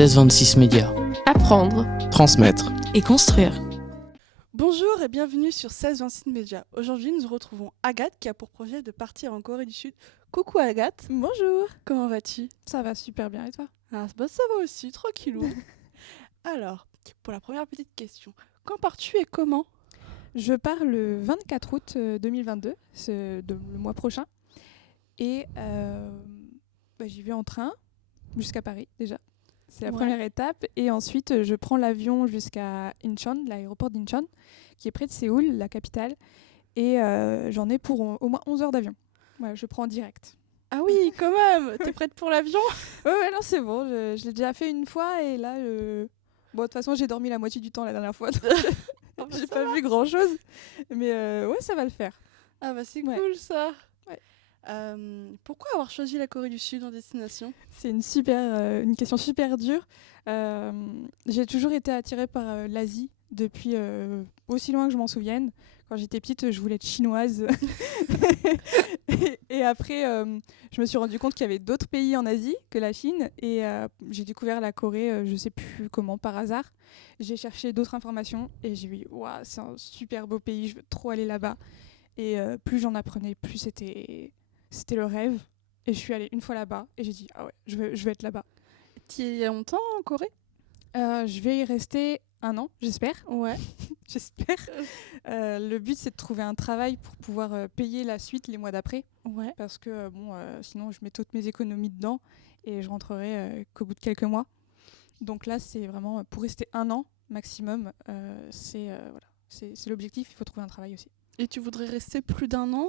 1626 Médias. Apprendre Transmettre. et construire. Bonjour et bienvenue sur 1626 Médias. Aujourd'hui, nous retrouvons Agathe qui a pour projet de partir en Corée du Sud. Coucou Agathe. Bonjour, Comment vas-tu? ça va super bien et toi? Ça va aussi, tranquillou. Alors, pour la première petite question, quand pars-tu et comment? Je pars le 24 août 2022, le mois prochain, et j'y vais en train jusqu'à Paris déjà. C'est la première étape, et ensuite je prends l'avion jusqu'à Incheon, l'aéroport d'Incheon, qui est près de Séoul, la capitale, et j'en ai pour au moins 11 heures d'avion. Voilà, je prends en direct. Ah oui, quand même. T'es prête pour l'avion? Ouais, non, c'est bon, je l'ai déjà fait une fois, et là, bon, de toute façon, j'ai dormi la moitié du temps la dernière fois. J'ai pas vu grand chose, mais ouais, ça va le faire. Ah bah c'est Ouais. cool ça. Ouais. Pourquoi avoir choisi la Corée du Sud en destination? C'est une question super dure. J'ai toujours été attirée par l'Asie depuis aussi loin que je m'en souvienne. Quand j'étais petite, je voulais être chinoise. et après, je me suis rendu compte qu'il y avait d'autres pays en Asie que la Chine. Et j'ai découvert la Corée, je sais plus comment, par hasard. J'ai cherché d'autres informations et j'ai vu, waouh, c'est un super beau pays, je veux trop aller là-bas. Et plus j'en apprenais, plus c'était le rêve. Et je suis allée une fois là-bas et j'ai dit, ah ouais, je veux être là-bas. Tu y es longtemps en Corée? Je vais y rester 1 an, j'espère. Ouais. J'espère. Le but, c'est de trouver un travail pour pouvoir payer la suite les mois d'après. Ouais. Parce que sinon, je mets toutes mes économies dedans et je rentrerai qu'au bout de quelques mois. Donc là, c'est vraiment pour rester 1 an maximum. C'est l'objectif. Il faut trouver un travail aussi. Et tu voudrais rester plus d'1 an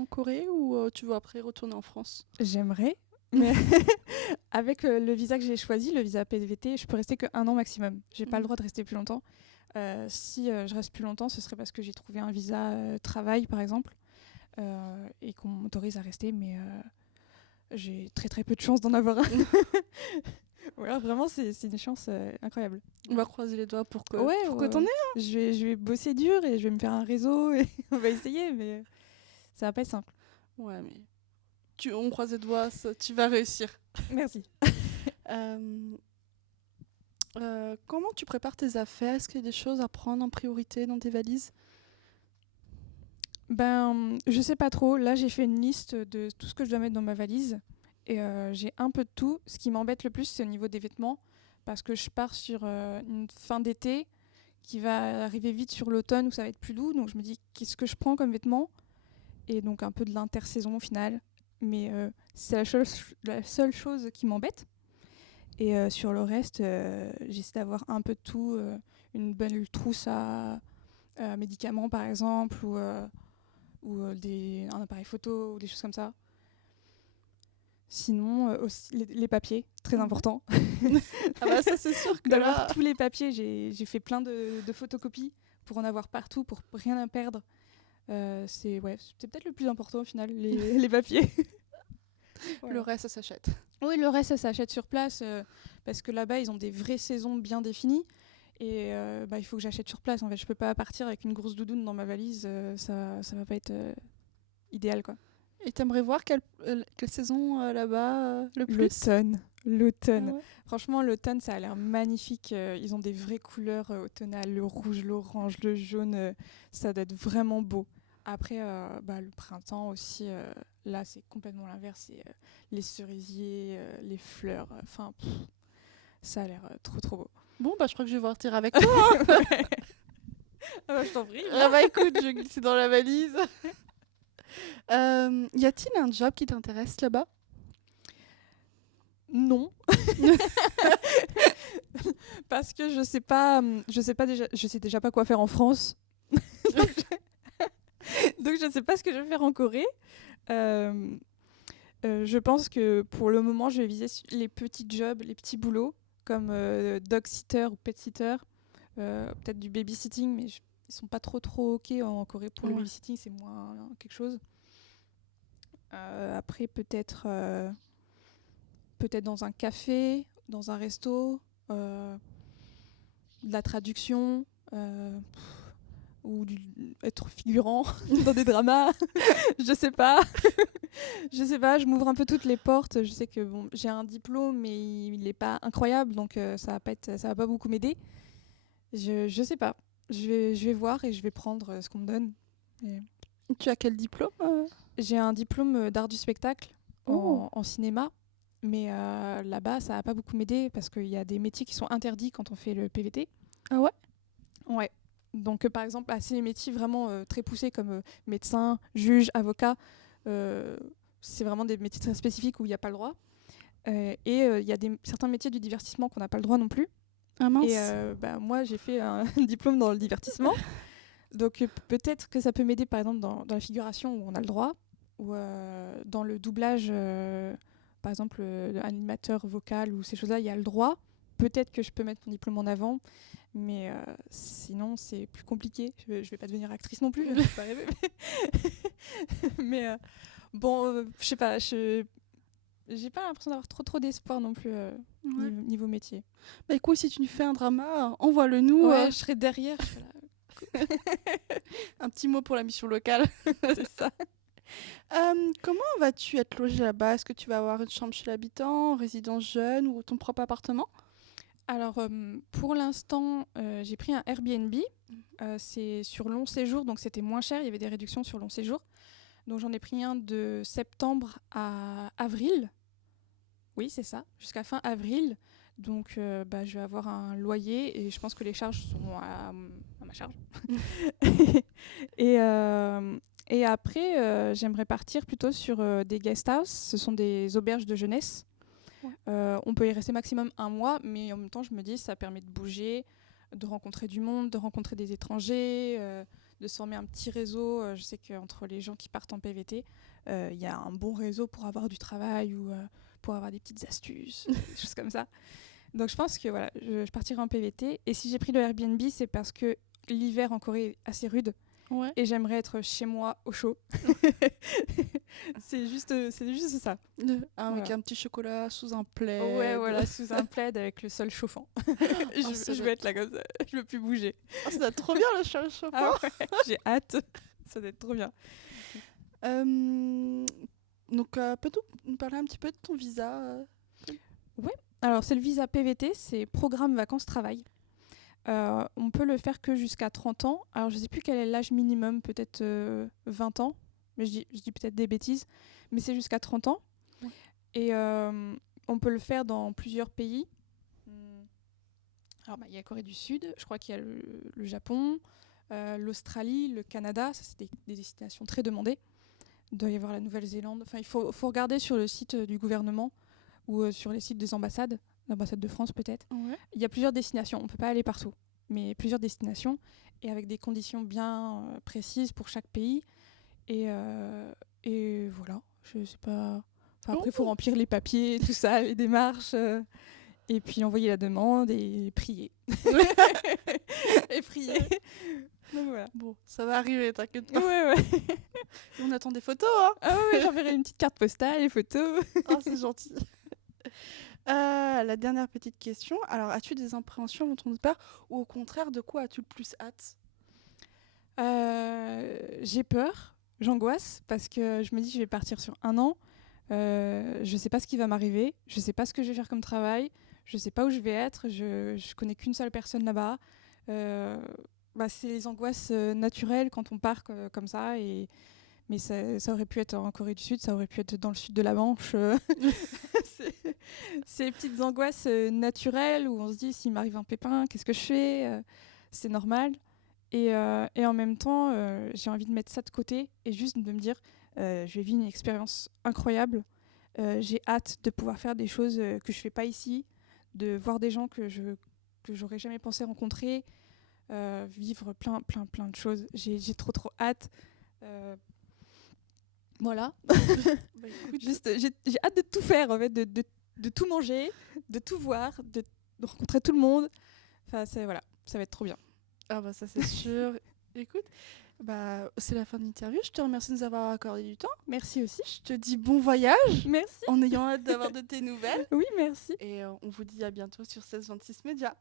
en Corée ou tu veux après retourner en France? J'aimerais. Mais avec le visa que j'ai choisi, le visa PVT, je peux rester que 1 an maximum. J'ai pas le droit de rester plus longtemps. Si je reste plus longtemps, ce serait parce que j'ai trouvé un visa travail, par exemple, et qu'on m'autorise à rester, mais j'ai très très peu de chance d'en avoir un. Voilà, vraiment, c'est une chance incroyable. On va croiser les doigts pour que Ouais, t'en aies un. Je vais bosser dur et je vais me faire un réseau et on va essayer, mais ça va pas être simple. Ouais, mais on croise les doigts, tu vas réussir. Merci. Comment tu prépares tes affaires? Est-ce qu'il y a des choses à prendre en priorité dans tes valises? Je sais pas trop. Là, j'ai fait une liste de tout ce que je dois mettre dans ma valise. Et j'ai un peu de tout. Ce qui m'embête le plus, c'est au niveau des vêtements. Parce que je pars sur une fin d'été qui va arriver vite sur l'automne où ça va être plus doux. Donc je me dis, qu'est-ce que je prends comme vêtements? Et donc un peu de l'intersaison au final. Mais c'est la seule chose qui m'embête. Et sur le reste, j'essaie d'avoir un peu de tout. Une bonne trousse à médicaments, par exemple, ou un appareil photo, ou des choses comme ça. Sinon, aussi, les papiers, très important. Ah bah ça c'est sûr que D'avoir là... tous les papiers, j'ai fait plein de photocopies pour en avoir partout, pour rien à perdre. C'est peut-être le plus important au final, les papiers. Voilà. Le reste ça s'achète. Oui, le reste, ça s'achète sur place parce que là-bas, ils ont des vraies saisons bien définies. Et il faut que j'achète sur place. En fait, je peux pas partir avec une grosse doudoune dans ma valise. Ça va pas être idéal, quoi. Et t'aimerais voir quelle saison là-bas le plus? L'automne. Ah ouais. Franchement, l'automne, ça a l'air magnifique. Ils ont des vraies couleurs automnales. Le rouge, l'orange, le jaune. Ça doit être vraiment beau. Après, le printemps aussi, là, c'est complètement l'inverse. C'est les cerisiers, les fleurs. Enfin, ça a l'air trop, trop beau. Bon, bah je crois que je vais partir avec toi. Ah bah, je t'en prie. Ah bah écoute, je vais glisser dans la valise. Y a-t-il un job qui t'intéresse là-bas? Non. Parce que je sais déjà pas quoi faire en France. Donc je sais pas ce que je vais faire en Corée. Je pense que pour le moment, je vais viser les petits jobs, les petits boulots, comme dog sitter ou pet sitter, peut-être du babysitting, mais ils sont pas trop ok en Corée pour le babysitting, c'est moins quelque chose. Après peut-être dans un café, dans un resto, de la traduction, ou être figurant dans des dramas. Je sais pas. Je sais pas, je m'ouvre un peu toutes les portes. Je sais que bon, j'ai un diplôme, mais il n'est pas incroyable, donc ça va pas beaucoup m'aider. Je sais pas. Je vais voir et je vais prendre ce qu'on me donne. Et Tu as quel diplôme j'ai un diplôme d'art du spectacle Oh. en cinéma, mais là-bas, ça va pas beaucoup m'aider parce qu'il y a des métiers qui sont interdits quand on fait le PVT. Ah ouais? Ouais. Donc, par exemple, c'est les métiers vraiment très poussés comme médecin, juge, avocat. C'est vraiment des métiers très spécifiques où il n'y a pas le droit. Et il y a certains métiers du divertissement qu'on n'a pas le droit non plus. Ah mince. Et moi, j'ai fait un diplôme dans le divertissement. Donc, peut-être que ça peut m'aider, par exemple, dans la figuration où on a le droit, ou dans le doublage, par exemple, animateur vocal ou ces choses-là, il y a le droit. Peut-être que je peux mettre mon diplôme en avant. Mais sinon, c'est plus compliqué. Je vais pas devenir actrice non plus, je vais pas rêver. Mais bon, je sais pas, j'ai pas l'impression d'avoir trop d'espoir non plus Ouais. niveau métier. Bah écoute, si tu nous fais un drama, envoie-le nous. Ouais, je serai derrière. Je serai là. Un petit mot pour la mission locale. C'est ça. Comment vas-tu être logé là-bas? Est-ce que tu vas avoir une chambre chez l'habitant, résidence jeune ou ton propre appartement? Alors, pour l'instant, j'ai pris un Airbnb. C'est sur long séjour, donc c'était moins cher. Il y avait des réductions sur long séjour. Donc, j'en ai pris un de septembre à avril. Oui, c'est ça, jusqu'à fin avril. Donc, je vais avoir un loyer et je pense que les charges sont à ma charge. Et après, j'aimerais partir plutôt sur des guest house. Ce sont des auberges de jeunesse. Ouais. On peut y rester maximum 1 mois, mais en même temps, je me dis ça permet de bouger, de rencontrer du monde, de rencontrer des étrangers, de se former un petit réseau. Je sais qu'entre les gens qui partent en PVT, il y a un bon réseau pour avoir du travail ou pour avoir des petites astuces, des choses comme ça. Donc je pense que voilà, je partirai en PVT. Et si j'ai pris le Airbnb, c'est parce que l'hiver en Corée est assez rude. Ouais. Et j'aimerais être chez moi au chaud. c'est juste ça. Avec un petit chocolat sous un plaid. Ouais, voilà, sous un plaid avec le sol chauffant. Je veux être là comme ça, je veux plus bouger. Oh, ça doit être trop bien le sol chauffant. Ah ouais, j'ai hâte, ça doit être trop bien. Donc, peux-tu nous parler un petit peu de ton visa Ouais, alors c'est le visa PVT, c'est Programme Vacances-Travail. On peut le faire que jusqu'à 30 ans. Alors, je ne sais plus quel est l'âge minimum, peut-être 20 ans. Mais je dis peut-être des bêtises. Mais c'est jusqu'à 30 ans. Ouais. Et on peut le faire dans plusieurs pays. Alors, il y a la Corée du Sud, je crois qu'il y a le Japon, l'Australie, le Canada. Ça, c'est des destinations très demandées. Il doit y avoir la Nouvelle-Zélande. Enfin, il faut regarder sur le site du gouvernement ou sur les sites des ambassades. L'ambassade de France peut-être. Ouais. Il y a plusieurs destinations, on ne peut pas aller partout, mais plusieurs destinations et avec des conditions bien précises pour chaque pays. Et voilà, je sais pas. Enfin, après, il faut remplir les papiers, tout ça, les démarches, et puis envoyer la demande et prier. Et prier. Donc voilà. Bon, ça va arriver, t'inquiète pas. Ouais. On attend des photos, hein. Ah ouais, j'enverrai une petite carte postale, les photos. Oh, c'est gentil. La dernière petite question. Alors, as-tu des appréhensions avant ton départ ou au contraire, de quoi as-tu le plus hâte? J'ai peur, j'angoisse parce que je me dis que je vais partir sur 1 an. Je sais pas ce qui va m'arriver, je sais pas ce que je vais faire comme travail, je sais pas où je vais être, je connais qu'une seule personne là-bas. C'est les angoisses naturelles quand on part comme ça. Mais ça aurait pu être en Corée du Sud, ça aurait pu être dans le sud de la Manche. C'est les petites angoisses naturelles où on se dit s'il m'arrive un pépin, qu'est-ce que je fais? C'est normal. Et en même temps, j'ai envie de mettre ça de côté et juste de me dire je vais vivre une expérience incroyable. J'ai hâte de pouvoir faire des choses que je ne fais pas ici, de voir des gens que j'aurais jamais pensé rencontrer, vivre plein de choses. J'ai trop hâte. Voilà. Juste, j'ai hâte de tout faire, en fait, de tout manger, de tout voir, de rencontrer tout le monde. Enfin, voilà, ça va être trop bien. Ah bah ça c'est sûr. Écoute, c'est la fin de l'interview. Je te remercie de nous avoir accordé du temps. Merci aussi. Je te dis bon voyage. Merci. En ayant hâte d'avoir de tes nouvelles. Oui, merci. Et on vous dit à bientôt sur 1626 Média.